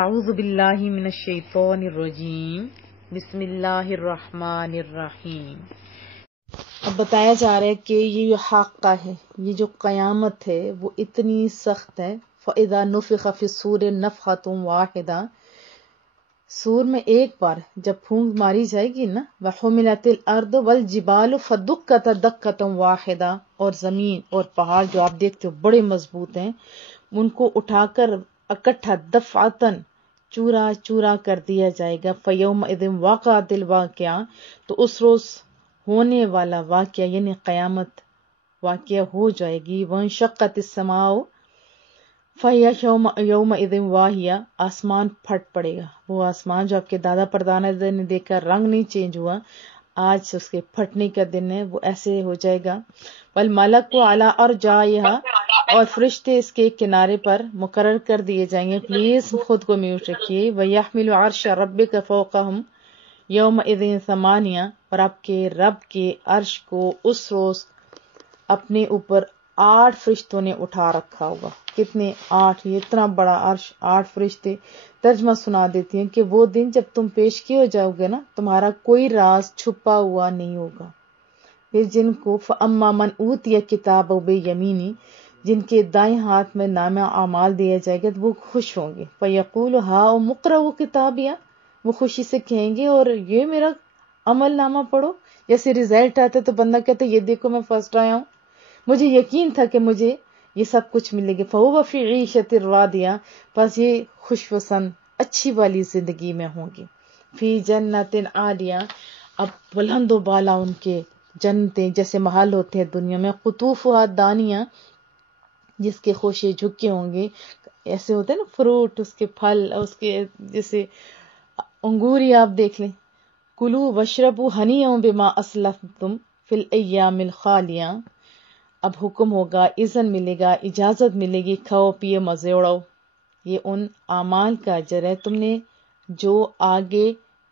اعوذ باللہ من الشیطان الرجیم بسم اللہ الرحمن الرحیم۔ اب بتایا جا رہا ہے کہ یہ جو حاقہ ہے، یہ جو قیامت ہے وہ اتنی سخت ہے۔ فَإِذَا نُفِخَ فِي الصُّورِ نَفْخَةٌ وَاحِدَةٌ، سور میں ایک بار جب پھونک ماری جائے گی نا، وَحُمِلَتِ الْأَرْضُ وَالْجِبَالُ فَدُكَّتْ دَكَّةً وَاحِدَةً، اور زمین اور پہاڑ جو آپ دیکھتے ہو بڑے مضبوط ہیں، ان کو اٹھا کر اکٹھا دفعتاً چورا چورا کر دیا جائے گا۔ فَيَوْمَئِذٍ وَقَعَتِ الْوَاقِعَةُ، تو اس روز ہونے والا واقعہ یعنی قیامت واقعہ ہو جائے گی۔ وَانشَقَّتِ السَّمَاءُ فَهِيَ يَوْمَئِذٍ وَاهِيَةٌ، آسمان پھٹ پڑے گا۔ وہ آسمان جو آپ کے دادا پردادا نے دیکھا رنگ نہیں چینج ہوا، آج اس کے پھٹنے کا دن ہے، وہ ایسے ہو جائے گا۔ وَالْمَلَكُ عَلَىٰ أَرْجَائِهَا، اور فرشتے اس کے کنارے پر مقرر کر دیے جائیں گے۔ پلیز خود کو میوٹ رکھیے۔ وَيَحْمِلُ عَرْشَ رَبِّكَ فَوْقَهُمْ يَوْمَئِذٍ ثَمَانِيَةٌ، اور آپ کے رب کے عرش کو اس روز اپنے اوپر 8 فرشتوں نے اٹھا رکھا ہوگا۔ کتنے؟ 8۔ یہ اتنا بڑا عرش، 8 فرشتے۔ ترجمہ سنا دیتی ہیں کہ وہ دن جب تم پیش کیے ہو جاؤ گے نا، تمہارا کوئی راز چھپا ہوا نہیں ہوگا۔ پھر جن کو فَأَمَّا مَنْ أُوتِيَ كِتَابَهُ بِيَمِينِهِ، جن کے دائیں ہاتھ میں نامہ اعمال دیا جائے گا تو وہ خوش ہوں گے۔ فَيَقُولُ هَاؤمُ اقْرَءُوا كِتَابِيَهْ، وہ خوشی سے کہیں گے اور یہ میرا عمل نامہ پڑھو۔ جیسے رزلٹ آتا ہے تو بندہ کہتا ہے یہ دیکھو میں فرسٹ آیا ہوں، مجھے یقین تھا کہ مجھے یہ سب کچھ ملے گا۔ فَهُوَ فِي عِيشَةٍ رَاضِيَةٍ، بس یہ خوش پسند اچھی والی زندگی میں ہوں گے۔ فِي جَنَّةٍ عَالِيَةٍ، اب بلند و بالا ان کے جنتیں جیسے محل ہوتے ہیں دنیا میں، قطوفها دانیہ، جس کے خوشے جھکے ہوں گے، ایسے ہوتے ہیں نا فروٹ، اس کے پھل، اس کے جیسے انگور ہی آپ دیکھ لیں۔ کلوا واشربوا ہنیئا بما اسلفتم فی الایام الخالیہ، اب حکم ہوگا، اذن ملے گا، اجازت ملے گی، کھاؤ پیو مزے اڑاؤ، یہ ان اعمال کا اجر ہے تم نے جو آگے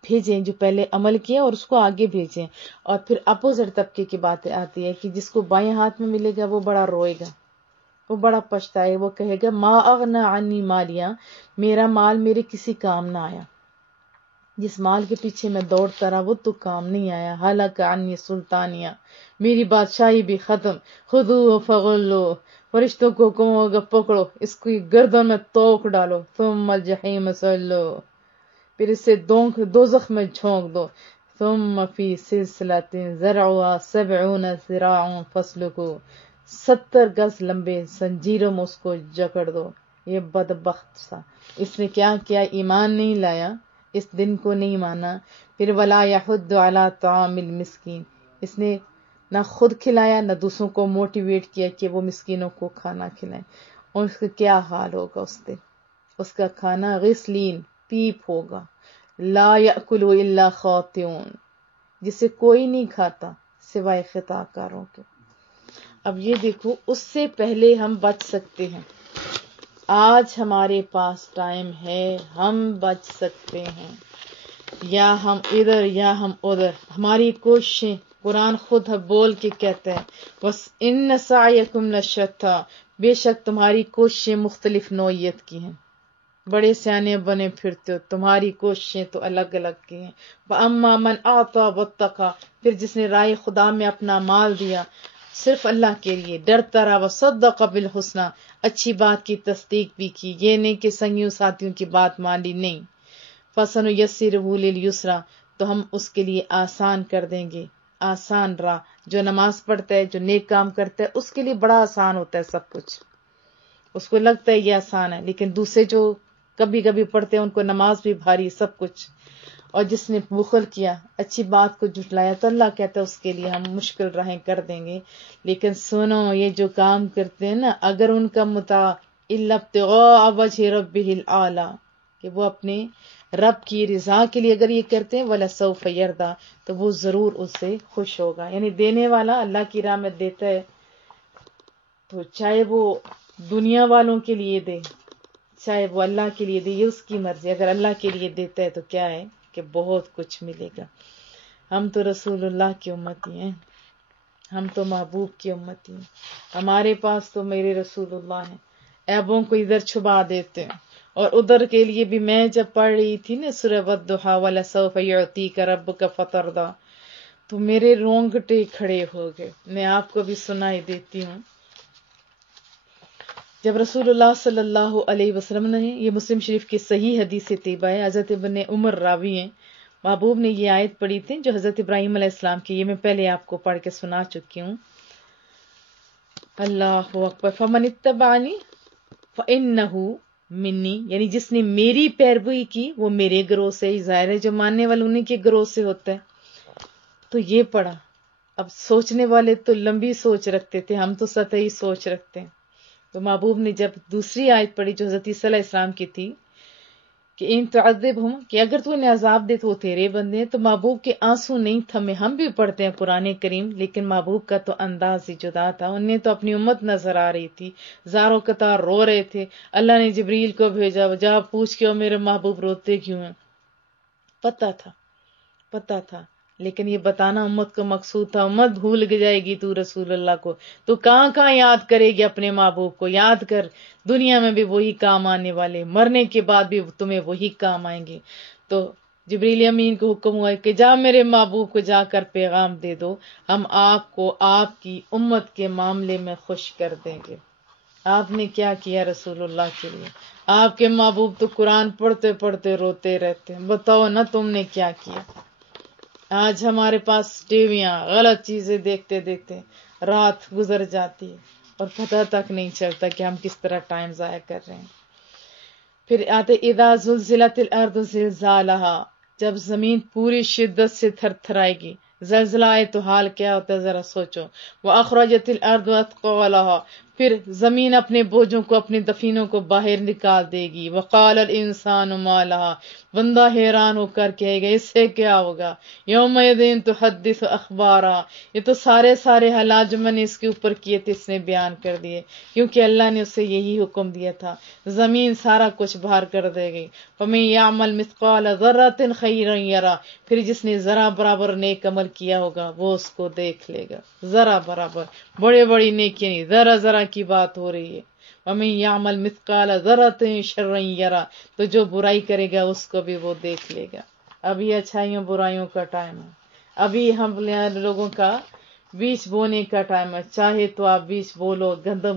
بھیجیں، جو پہلے عمل کیا اور اس کو آگے بھیجیں۔ اور پھر اپوزٹ طبقے کی بات آتی ہے کہ جس کو بائیں ہاتھ میں ملے گا وہ بڑا روئے گا، وہ بڑا پچھتائے، وہ کہے گا ما اغنی عنی مالیہ، میرا مال میرے کسی کام نہ آیا، جس مال کے پیچھے میں دوڑتا رہا وہ تو کام نہیں آیا۔ ہلاک عنی سلطانیہ، میری بادشاہی بھی ختم۔ خذوہ فغلوہ، فرشتوں کو حکم ہوگا پکڑو، اس کی گردن میں توق ڈالو۔ ثم الجحیم صلوہ، پھر اسے دوزخ میں جھونک دو۔ ثم فی سلسلۃ ذرعها 70 ذراعا فاسلکوہ، 70 گز لمبے زنجیروں میں اس کو جکڑ دو۔ یہ بدبخت سا، اس نے کیا کیا؟ ایمان نہیں لایا، اس دن کو نہیں مانا۔ پھر ولا یحض علی طعام المسکین، اس نے نہ خود کھلایا نہ دوسروں کو موٹیویٹ کیا کہ وہ مسکینوں کو کھانا کھلائیں۔ اور اس کا کیا حال ہوگا اس دن؟ اس کا کھانا غسلین، پیپ ہوگا۔ لا یأکل الا خاطئون، جسے کوئی نہیں کھاتا سوائے خطا کاروں کے۔ اب یہ دیکھو، اس سے پہلے ہم بچ سکتے ہیں، آج ہمارے پاس ٹائم ہے، ہم بچ سکتے ہیں، یا ہم ادھر یا ہم ادھر، ہماری کوششیں، قرآن خود بول کے کہتا ہے بس ان سعیکم لشتی، بے شک تمہاری کوششیں مختلف نوعیت کی ہیں، بڑے سیانے بنے پھرتے ہو، تمہاری کوششیں تو الگ الگ کی ہیں۔ فاما من اعطی واتقی، پھر جس نے رائے خدا میں اپنا مال دیا صرف اللہ کے لیے، ڈرتا رہا، وصدق بالحسنی، اچھی بات کی تصدیق بھی کی، یہ نہیں کہ سنگیوں ساتھیوں کی بات مان لی، نہیں۔ فسنیسرہ للیسری، تو ہم اس کے لیے آسان کر دیں گے، آسان راہ۔ جو نماز پڑھتا ہے، جو نیک کام کرتا ہے، اس کے لیے بڑا آسان ہوتا ہے سب کچھ، اس کو لگتا ہے یہ آسان ہے، لیکن دوسرے جو کبھی کبھی پڑھتے ہیں ان کو نماز بھی بھاری، سب کچھ۔ اور جس نے بخل کیا، اچھی بات کو جھٹلایا، تو اللہ کہتا ہے اس کے لیے ہم مشکل راہیں کر دیں گے۔ لیکن سنو، یہ جو کام کرتے ہیں نا، اگر ان کا متاع الا ابتغاء وجہ ربہ الاعلی، کہ وہ اپنے رب کی رضا کے لیے اگر یہ کرتے ہیں، وَلَسَوْفَ يَرْضَىٰ، تو وہ ضرور اس سے خوش ہوگا۔ یعنی دینے والا اللہ کی راہ میں دیتا ہے تو چاہے وہ دنیا والوں کے لیے دے، چاہے وہ اللہ کے لیے دے، یہ اس کی مرضی۔ اگر اللہ کے لیے دیتا ہے تو کیا ہے کہ بہت کچھ ملے گا۔ ہم تو رسول اللہ کی امتی ہیں، ہم تو محبوب کی امتی ہیں، ہمارے پاس تو میرے رسول اللہ ہیں۔ عیبوں کو ادھر چھپا دیتے ہیں اور ادھر کے لیے بھی میں جب پڑھ رہی تھی نا سورہ والضحیٰ وَلَسَوْفَ يُعْطِيكَ رَبُّكَ فَتَرْضَىٰ، تو میرے رونگٹے کھڑے ہو گئے. میں آپ کو بھی سنائی دیتی ہوں. جب رسول اللہ صلی اللہ علیہ وسلم نے، یہ مسلم شریف کی صحیح حدیث طیبہ ہے، حضرت ابن عمر راوی ہیں، محبوب نے یہ آیت پڑھی تھی جو حضرت ابراہیم علیہ السلام کی، یہ میں پہلے آپ کو پڑھ کے سنا چکی ہوں. اللہ اکبر. فمن اتبعنی فإنہ منی، یعنی جس نے میری پیروی کی وہ میرے گروہ سے. ظاہر ہے جو ماننے والے انہیں کے گروہ سے ہوتا ہے. تو یہ پڑھا. اب سوچنے والے تو لمبی سوچ رکھتے تھے، ہم تو سطحی سوچ رکھتے ہیں. تو محبوب نے جب دوسری آیت پڑھی جو حضرت عیسیٰ علیہ السلام کی تھی کہ ان تعذبہم، کہ اگر تو انہیں عذاب دے تو وہ تیرے بندے ہیں، تو محبوب کے آنسو نہیں تھمے. ہم بھی پڑھتے ہیں قرآن کریم، لیکن محبوب کا تو انداز ہی جدا تھا. انہیں تو اپنی امت نظر آ رہی تھی، زاروں قطار رو رہے تھے. اللہ نے جبریل کو بھیجا، جا پوچھ کے میرے محبوب روتے کیوں ہیں. پتہ تھا لیکن یہ بتانا امت کو مقصود تھا. امت بھول جائے گی تو رسول اللہ کو، تو کہاں کہاں یاد کرے گی اپنے محبوب کو. یاد کر، دنیا میں بھی وہی کام آنے والے، مرنے کے بعد بھی تمہیں وہی کام آئیں گے. تو جبریل امین کو حکم ہوا کہ جا میرے محبوب کو جا کر پیغام دے دو، ہم آپ کو آپ کی امت کے معاملے میں خوش کر دیں گے. آپ نے کیا کیا رسول اللہ کے لیے؟ آپ کے محبوب تو قرآن پڑھتے پڑھتے روتے رہتے ہیں. بتاؤ نا تم نے کیا کیا. آج ہمارے پاس ٹیویاں، غلط چیزیں دیکھتے دیکھتے رات گزر جاتی ہے اور پتہ تک نہیں چلتا کہ ہم کس طرح ٹائم ضائع کر رہے ہیں. پھر آتے اذا زلزلت الارض زلزالہا، جب زمین پوری شدت سے تھر تھرائے گی. زلزلہ آئے تو حال کیا ہوتا ہے ذرا سوچو. واخرجت الارض اثقالہا، پھر زمین اپنے بوجھوں کو، اپنے دفینوں کو باہر نکال دے گی. وقال الانسان ما لہا، بندہ حیران ہو کر کہے گا اس سے کیا ہوگا. یومئذ تحدث اخبارا، یہ تو سارے حالات جو میں نے اس کے اوپر کیے تھے اس نے بیان کر دیے، کیونکہ اللہ نے اسے یہی حکم دیا تھا. زمین سارا کچھ باہر کر دے گی. فمن یعمل مثقال ذرۃ خیرا یرا، پھر جس نے ذرا برابر نیک عمل کیا ہوگا وہ اس کو دیکھ لے گا. ذرا برابر، بڑی نیکی نہیں، ذرا کی بات ہو رہی ہے. ومن یعمل مثقال ذرۃ شرا یرا، تو جو برائی کرے گا اس کو بھی وہ دیکھ لے گا. ابھی اچھائیوں برائیوں کا ٹائم ہے. ابھی ہم لوگوں کا بیج بونے کا ٹائم ہے. چاہے تو آپ بیج بولو، گندم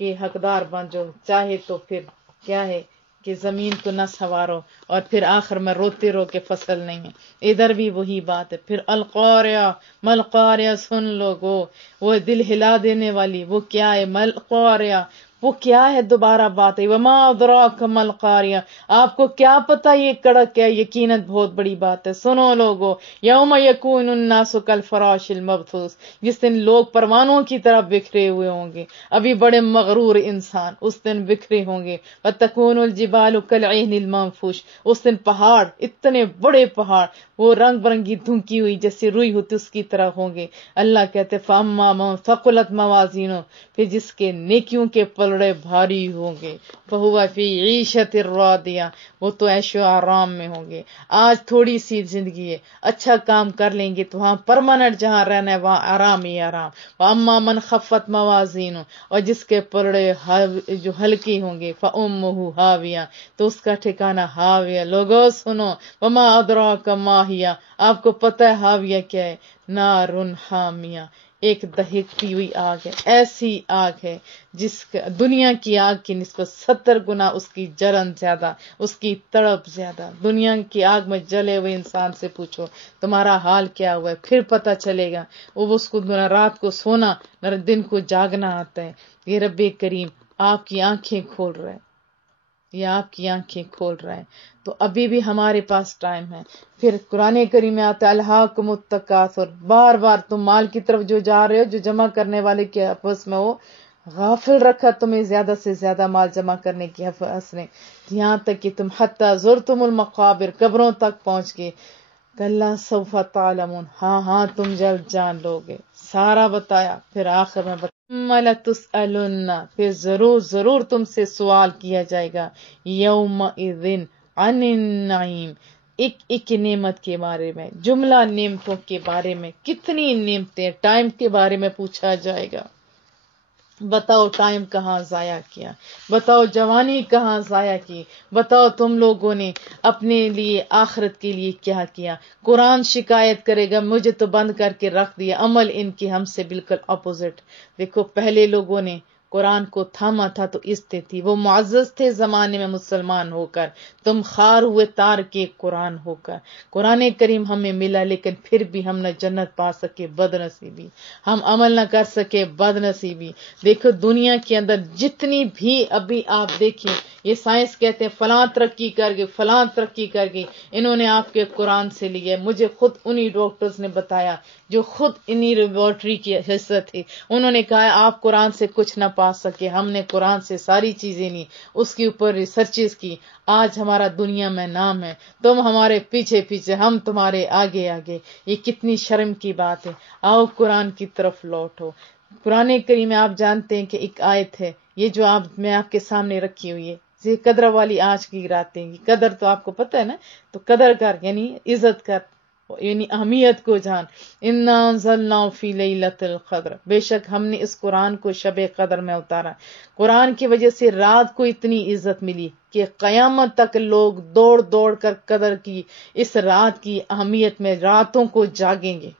کے حقدار بن جاؤ، چاہے تو پھر کیا ہے کہ زمین کو نہ سنوارو اور پھر آخر میں روتے رو کہ فصل نہیں ہے. ادھر بھی وہی بات ہے. پھر القاریہ ملقاریہ، سن لوگو، وہ دل ہلا دینے والی وہ کیا ہے. ملقاریہ وہ کیا ہے، دوبارہ بات ہے. وما ادراک ملقاریہ، آپ کو کیا پتا یہ کڑک ہے، یقیناً بہت بڑی بات ہے. سنو لوگو، یوم یکون الناس کالفراش المبثوث، جس دن لوگ پروانوں کی طرح بکھرے ہوئے ہوں گے. ابھی بڑے مغرور انسان اس دن بکھرے ہوں گے. وتکون الجبال کالعہن المنفوش، اس دن پہاڑ، اتنے بڑے پہاڑ، وہ رنگ برنگی دھنکی ہوئی جیسے روئی ہوتی اس کی طرح ہوں گے. اللہ کہتے فاما من ثقلت موازینہ، پھر جس کے نیکیوں کے پلڑے بھاری ہوں گے. فہو فی عیشۃ راضیہ، وہ تو عیش و آرام میں ہوں گے. آج تھوڑی سی زندگی ہے، اچھا کام کر لیں گے تو وہاں پرماننٹ جہاں رہنا ہے وہاں آرام ہی آرام. واما من خفت موازینہ، اور جس کے پلڑے جو ہلکی ہوں گے، فامہ ہاویہ، تو اس کا ٹھکانہ ہاویہ. لوگوں سنو، وما ادراک ما ہی، آپ کو پتہ ہے ہاویہ کیا ہے. نارن حامیہ، ایک دہکتی ہوئی آگ ہے. ایسی آگ ہے جس کا دنیا کی آگ کی نسبت 70 گنا اس کی جلن زیادہ، اس کی تڑپ زیادہ. دنیا کی آگ میں جلے ہوئے انسان سے پوچھو تمہارا حال کیا ہوا ہے، پھر پتہ چلے گا. وہ اس کو نہ رات کو سونا نہ دن کو جاگنا آتا ہے. یہ رب کریم آپ کی آنکھیں کھول رہا ہے، یہ آپ کی آنکھیں کھول رہا ہے. تو ابھی بھی ہمارے پاس ٹائم ہے. پھر قرآن کریم میں آتا ہے الہاکم التکاثر، بار بار تم مال کی طرف جو جا رہے ہو، جو جمع کرنے والے کے آپس میں وہ غافل رکھا تمہیں زیادہ سے زیادہ مال جمع کرنے کی حفظ نے، یہاں تک کہ تم حتی زرتم المقابر، قبروں تک پہنچ گئے. کلا سوف تعلمون، ہاں تم جلد جان لو گے. سارا بتایا. پھر آخر میں ثم لتسألن، پھر ضرور تم سے سوال کیا جائے گا. یومئذ عن النعیم، ایک نعمت کے بارے میں، جملہ نعمتوں کے بارے میں. کتنی نعمتیں، ٹائم کے بارے میں پوچھا جائے گا. بتاؤ ٹائم کہاں ضائع کیا، بتاؤ جوانی کہاں ضائع کی، بتاؤ تم لوگوں نے اپنے لیے آخرت کے لیے کیا کیا۔ قرآن شکایت کرے گا مجھے تو بند کر کے رکھ دیا، عمل ان کی ہم سے بالکل اپوزٹ۔ دیکھو پہلے لوگوں نے قرآن کو تھاما تھا تو عزتیں تھی، وہ معزز تھے زمانے میں مسلمان ہو کر، تم خار ہوئے تار کے قرآن ہو کر۔ قرآن کریم ہمیں ملا لیکن پھر بھی ہم نہ جنت پا سکے، بد نصیبی، ہم عمل نہ کر سکے، بد نصیبی۔ دیکھو دنیا کے اندر جتنی بھی ابھی آپ دیکھیں، یہ سائنس کہتے ہیں فلاں ترقی کر گئی، فلاں ترقی کر گئی، انہوں نے آپ کے قرآن سے لیے۔ مجھے خود انہی ڈاکٹرز نے بتایا جو خود انہی لیبارٹری کی حصہ تھی، انہوں نے کہا آپ قرآن سے کچھ نہ پا سکے، ہم نے قرآن سے ساری چیزیں لی، اس کے اوپر ریسرچز کی، آج ہمارا دنیا میں نام ہے، تم ہمارے پیچھے پیچھے، ہم تمہارے آگے آگے۔ یہ کتنی شرم کی بات ہے۔ آؤ قرآن کی طرف لوٹو۔ قرآن کریم میں آپ جانتے ہیں کہ ایک آیت ہے، یہ جو میں آپ کے سامنے رکھی ہوئی ہے، یہ قدر والی آج کی راتیں، یہ قدر تو آپ کو پتہ ہے نا، تو قدر کر یعنی عزت کر، یعنی اہمیت کو جان۔ انا انزلناہ فی لیلۃ القدر، بے شک ہم نے اس قرآن کو شب قدر میں اتارا۔ قرآن کی وجہ سے رات کو اتنی عزت ملی کہ قیامت تک لوگ دوڑ دوڑ کر قدر کی اس رات کی اہمیت میں راتوں کو جاگیں گے۔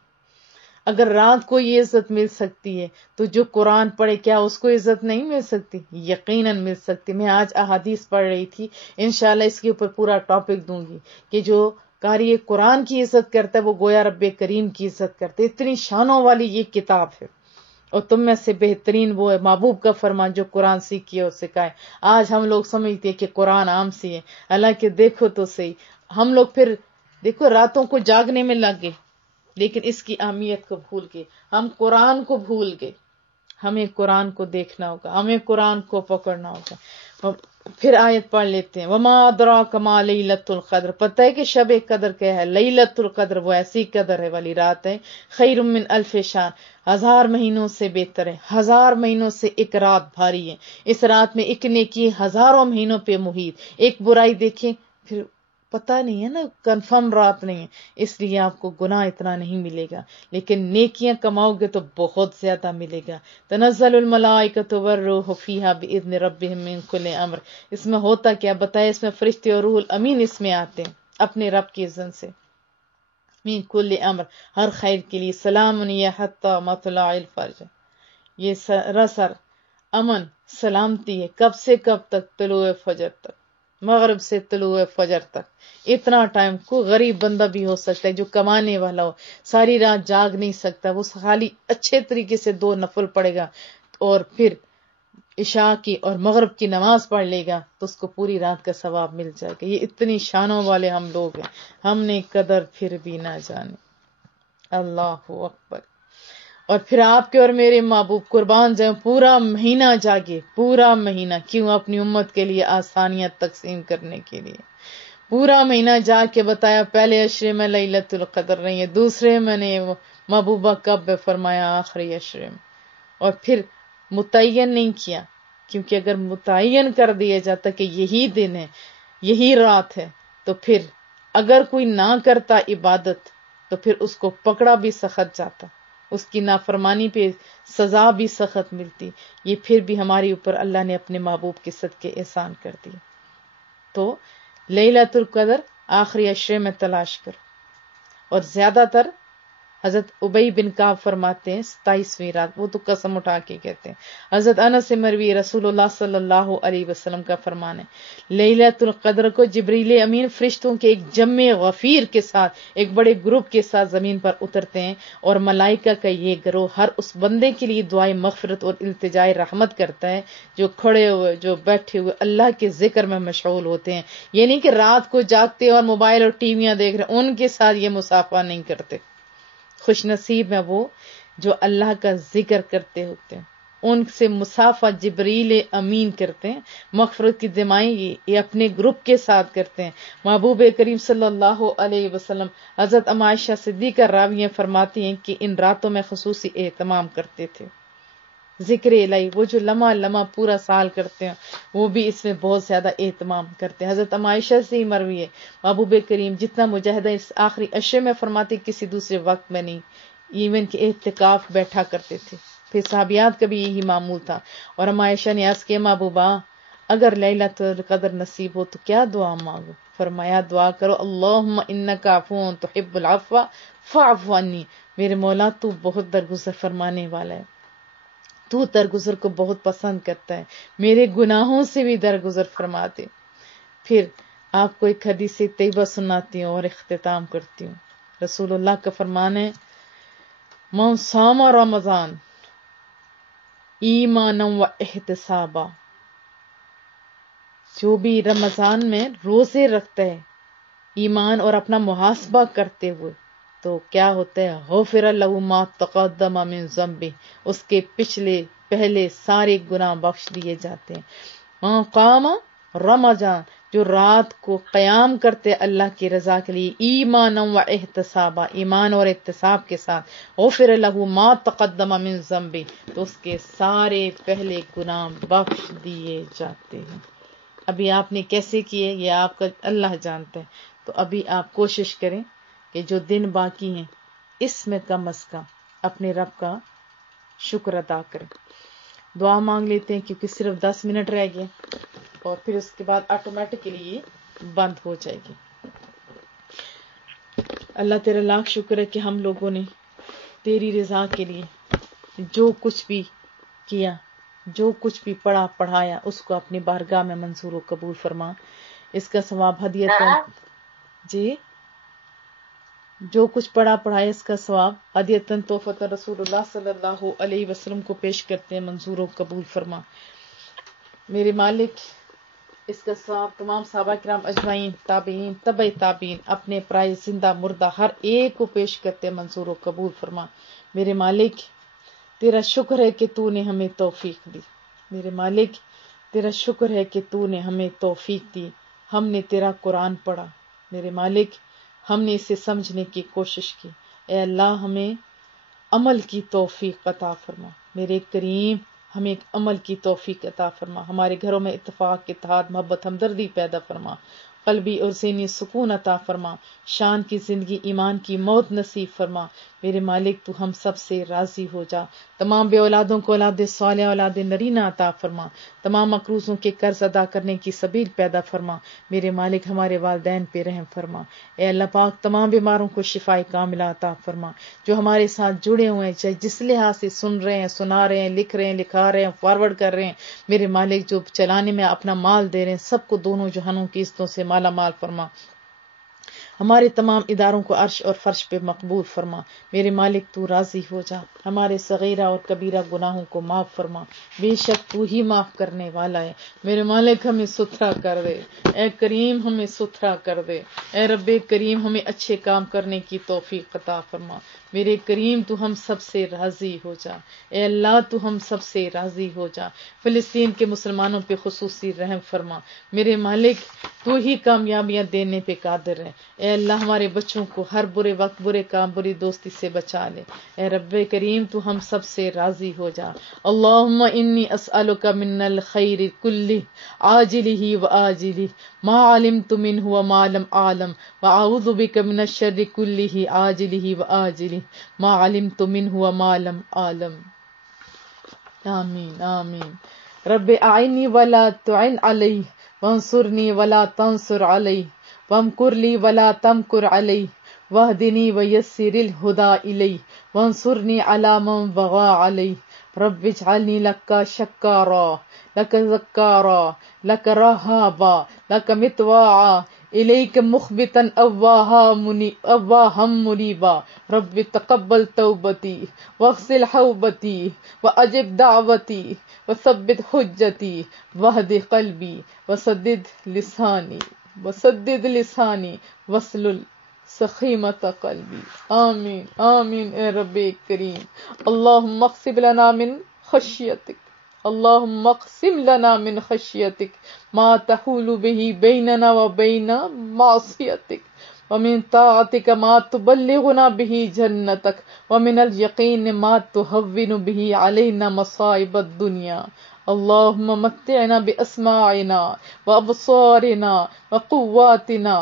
اگر رات کو یہ عزت مل سکتی ہے تو جو قرآن پڑھے کیا اس کو عزت نہیں مل سکتی؟ یقیناً مل سکتی۔ میں آج احادیث پڑھ رہی تھی، انشاءاللہ اس کے اوپر پورا ٹاپک دوں گی کہ جو قاری قرآن کی عزت کرتا ہے وہ گویا رب کریم کی عزت کرتا ہے۔ اتنی شانوں والی یہ کتاب ہے، اور تم میں سے بہترین وہ ہے محبوب کا فرمان جو قرآن سیکھیے اور سکھائے۔ آج ہم لوگ سمجھتے ہیں کہ قرآن عام سی ہے، حالانکہ دیکھو تو صحیح، ہم لوگ پھر دیکھو راتوں کو جاگنے میں لگ گئے، لیکن اس کی اہمیت کو بھول گئے، ہم قرآن کو بھول گئے۔ ہمیں قرآن کو دیکھنا ہوگا، ہمیں قرآن کو پکڑنا ہوگا۔ پھر آیت پڑھ لیتے ہیں، وما ادراک ما لیلۃ القدر، پتہ ہے کہ شب قدر کیا ہے؟ لیلۃ القدر وہ ایسی قدر ہے والی رات ہے، خیر من الف شہر، 1000 مہینوں سے بہتر ہے، 1000 مہینوں سے ایک رات بھاری ہے۔ اس رات میں ایک نیکی ہزاروں مہینوں پہ محیط، ایک برائی دیکھیں پھر پتہ نہیں ہے نا، کنفرم رات نہیں ہے، اس لیے آپ کو گناہ اتنا نہیں ملے گا، لیکن نیکیاں کماؤ گے تو بہت زیادہ ملے گا۔ تنزل الملائکۃ والروح فیہا باذن ربہم من کل امر، اس میں ہوتا کیا بتایا، اس میں فرشتے اور روح الامین اس میں آتے ہیں اپنے رب کی اذن سے، من کل امر، ہر خیر کے لیے، سلام ہی حتی مطلع الفجر، یہ سراسر امن سلامتی ہے، کب سے کب تک؟ طلوع فجر تک، مغرب سے طلوع فجر تک، اتنا ٹائم۔ کوئی غریب بندہ بھی ہو سکتا ہے جو کمانے والا ہو، ساری رات جاگ نہیں سکتا، وہ خالی اچھے طریقے سے 2 نفل پڑھے گا اور پھر عشاء کی اور مغرب کی نماز پڑھ لے گا تو اس کو پوری رات کا ثواب مل جائے گا۔ یہ اتنی شانوں والے ہم لوگ ہیں، ہم نے قدر پھر بھی نہ جانے۔ اللہ اکبر۔ اور پھر آپ کے اور میرے محبوب قربان جائیں پورا مہینہ جاگے، پورا مہینہ، کیوں؟ اپنی امت کے لیے آسانیاں تقسیم کرنے کے لیے پورا مہینہ جا کے بتایا، پہلے عشرے میں لیلۃ القدر نہیں ہے، دوسرے میں نے محبوبہ کب ہے، فرمایا آخری عشرے میں، اور پھر متعین نہیں کیا، کیونکہ اگر متعین کر دیا جاتا کہ یہی دن ہے، یہی رات ہے، تو پھر اگر کوئی نہ کرتا عبادت تو پھر اس کو پکڑا بھی سخت جاتا، اس کی نافرمانی پہ سزا بھی سخت ملتی۔ یہ پھر بھی ہمارے اوپر اللہ نے اپنے محبوب کے صدقے احسان کر دیا۔ تو لیلۃ القدر آخری عشرے میں تلاش کرو، اور زیادہ تر حضرت ابی بن کعب فرماتے ہیں 27ویں رات، وہ تو قسم اٹھا کے کہتے ہیں، حضرت انس سے مروی رسول اللہ صلی اللہ علیہ وسلم کا فرمان ہے، لیلۃ القدر کو جبریل امین فرشتوں کے ایک جمع غفیر کے ساتھ، ایک بڑے گروپ کے ساتھ زمین پر اترتے ہیں، اور ملائکہ کا یہ گروہ ہر اس بندے کے لیے دعائے مغفرت اور التجائے رحمت کرتا ہے جو کھڑے ہوئے، جو بیٹھے ہوئے اللہ کے ذکر میں مشغول ہوتے ہیں۔ یہ نہیں کہ رات کو جاگتے اور موبائل اور ٹی ویاں دیکھ رہے، ان کے ساتھ یہ مصافحہ نہیں کرتے۔ خوش نصیب ہے وہ جو اللہ کا ذکر کرتے ہوتے ہیں، ان سے مصافحہ جبریل امین کرتے ہیں، مغفرت کی دعائیں یہ اپنے گروپ کے ساتھ کرتے ہیں۔ محبوب کریم صلی اللہ علیہ وسلم حضرت ام عائشہ صدیقہ راویہ فرماتی ہیں کہ ان راتوں میں خصوصی اہتمام کرتے تھے، ذکر الہی، وہ جو لمحہ لمحہ پورا سال کرتے ہیں وہ بھی اس میں بہت زیادہ اہتمام کرتے ہیں۔ حضرت ام عائشہ سے ہی مروی ہے، محبوب کریم جتنا مجاہدہ اس آخری عشرے میں فرماتے کسی دوسرے وقت میں نہیں، ایون کہ اعتکاف بیٹھا کرتے تھے، پھر صحابیات کا بھی یہی معمول تھا. اور ہم عائشہ نے عرض کیا محبوبہ اگر لیلۃ القدر نصیب ہو تو کیا دعا مانگو؟ فرمایا دعا کرو اللہم انک عفو تحب العفو فاعف عنی. میرے مولا تو بہت درگزر فرمانے والا ہے، تو درگزر کو بہت پسند کرتا ہے، میرے گناہوں سے بھی درگزر فرما دے. پھر آپ کو ایک حدیث طیبہ سناتی ہوں اور اختتام کرتی ہوں. رسول اللہ کا فرمان ہے من صام رمضان ایمانا و احتسابا، جو بھی رمضان میں روزے رکھتا ہے ایمان اور اپنا محاسبہ کرتے ہوئے تو کیا ہوتا ہے غفر لہ ما تقدم من ذنبہ، اس کے پچھلے پہلے سارے گناہ بخش دیے جاتے ہیں. من قام رمضان، جو رات کو قیام کرتے اللہ کی رضا کے لیے ایمان و احتسابا، ایمان اور احتساب کے ساتھ، غفر لہ ما تقدم من ذنبہ، تو اس کے سارے پہلے گناہ بخش دیے جاتے ہیں. ابھی آپ نے کیسے کیے یہ آپ کا اللہ جانتا ہے. تو ابھی آپ کوشش کریں کہ جو دن باقی ہیں اس میں کم از کم اپنے رب کا شکر ادا کریں. دعا مانگ لیتے ہیں کیونکہ صرف 10 منٹ رہ گئے اور پھر اس کے بعد آٹومیٹکلی بند ہو جائے گی. اللہ تیرا لاکھ شکر ہے کہ ہم لوگوں نے تیری رضا کے لیے جو کچھ بھی کیا، جو کچھ بھی پڑھایا اس کو اپنی بارگاہ میں منظور و قبول فرما. اس کا ثواب ہدیتاً جی جو کچھ پڑھایا اس کا ثواب ہدیتاً تحفۃ رسول اللہ صلی اللہ علیہ وسلم کو پیش کرتے ہیں، منظور و قبول فرما. میرے مالک اس کا ثواب تمام صحابہ کرام اجمعین، تابعین، تبع تابعین، اپنے پرائے زندہ مردہ ہر ایک کو پیش کرتے ہیں، منظور و قبول فرما. میرے مالک تیرا شکر ہے کہ تو نے ہمیں توفیق دی. میرے مالک تیرا شکر ہے کہ تو نے ہمیں توفیق دی. ہم نے تیرا قرآن پڑھا، میرے مالک ہم نے اسے سمجھنے کی کوشش کی. اے اللہ ہمیں عمل کی توفیق عطا فرما. میرے کریم ہمیں ایک عمل کی توفیق عطا فرما. ہمارے گھروں میں اتفاق، اتحاد، محبت، ہمدردی پیدا فرما. قلبی اور ذہنی سکون عطا فرما. شان کی زندگی، ایمان کی موت نصیب فرما. میرے مالک تو ہم سب سے راضی ہو جا. تمام بے اولادوں کو اولاد صالح، اولاد نرینہ عطا فرما. تمام مقروضوں کے قرض ادا کرنے کی سبیل پیدا فرما. میرے مالک ہمارے والدین پہ رحم فرما. اے اللہ پاک تمام بیماروں کو شفائے کاملہ عطا فرما. جو ہمارے ساتھ جڑے ہوئے ہیں، چاہے جس لحاظ سے سن رہے ہیں، سنا رہے ہیں، لکھ رہے ہیں، لکھا رہے ہیں، فارورڈ کر رہے ہیں، میرے مالک جو چلانے میں اپنا مال دے رہے ہیں، سب کو دونوں جہانوں کی عزتوں سے مالا مال فرما. ہمارے تمام اداروں کو عرش اور فرش پہ مقبول فرما. میرے مالک تو راضی ہو جا. ہمارے صغیرہ اور کبیرہ گناہوں کو معاف فرما. بے شک تو ہی معاف کرنے والا ہے. میرے مالک ہمیں ستھرا کر دے. اے کریم ہمیں ستھرا کر دے. اے رب کریم ہمیں اچھے کام کرنے کی توفیق عطا فرما. میرے کریم تو ہم سب سے راضی ہو جا. اے اللہ تو ہم سب سے راضی ہو جا. فلسطین کے مسلمانوں پہ خصوصی رحم فرما. میرے مالک تو ہی کامیابیاں دینے پہ قادر ہے. اے اللہ ہمارے بچوں کو ہر برے وقت، برے کام، بری دوستی سے بچا لے. اے رب کریم تو ہم سب سے راضی ہو جا. اللہم انی اسألک من الخیر کلہ عاجلہ و آجلہ ما علمت منہ وما لم اعلم واعوذ بک من الشر کلہ عاجلہ و آجلہ ما علمت منہ وما لم اعلم. آمین آمین. رب اعنی ولا تعن علی وانصرنی ولا تنصر علی وامکر لی ولا تمکر علی واہدنی ویسر الہدی الی وانصرنی علی من بغى علی. رب اجعلنی لک شکارا لک ذکارا لک رہابا لک مطواعا الیک مخبتا اواہا منیبا. رب تقبل توبتی واغسل حوبتی واجب دعوتی وثبت حجتی واہد قلبی وسدد لسانی واسلل سخیمت قلبی. آمین آمین. اے رب کریم اللہم اقسم لنا من خشیتک، اللہم اقسم لنا من خشیتک ما تحول به بیننا وبین معصیتک ومن طاعتک ما تبلغنا به جنتک ومن الیقین ما تهون به علینا مصائب الدنیا. اللہم متعنا باسماعنا وابصارنا وقواتنا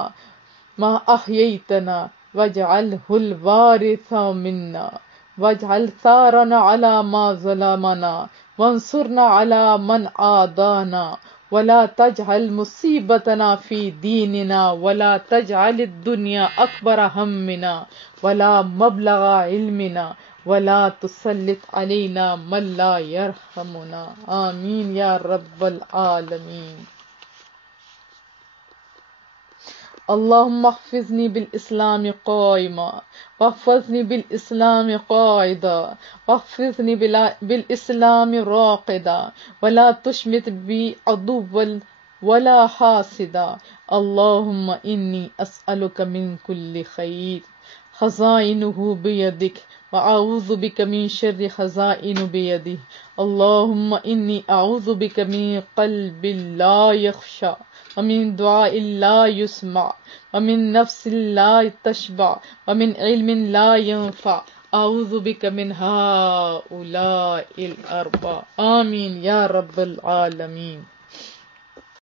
ما احییتنا واجعلہ الوارث منا واجعل ثارنا على ما ظلمنا وانصرنا على من عادانا ولا تجعل مصیبتنا في دیننا ولا تجعل الدنيا أكبر همنا ولا مبلغ علمنا ولا تسلط علينا من لا يرحمنا آمین یا رب العالمین. اللهم احفظني بالإسلام قائما واحفظني بالإسلام قاعدا واحفظني بالإسلام راقدا ولا تشمت بي عدوا ولا حاسدا. اللهم إني أسألك من كل خير خزائنه بيدك وأعوذ بك من شر خزائن بيده. اللهم إني أعوذ بك من قلب لا يخشى ومن دعاء لا يسمع ومن نفس لا تشبع ومن علم لا ينفع. أعوذ بك من هؤلاء الأربع آمين يا رب العالمين.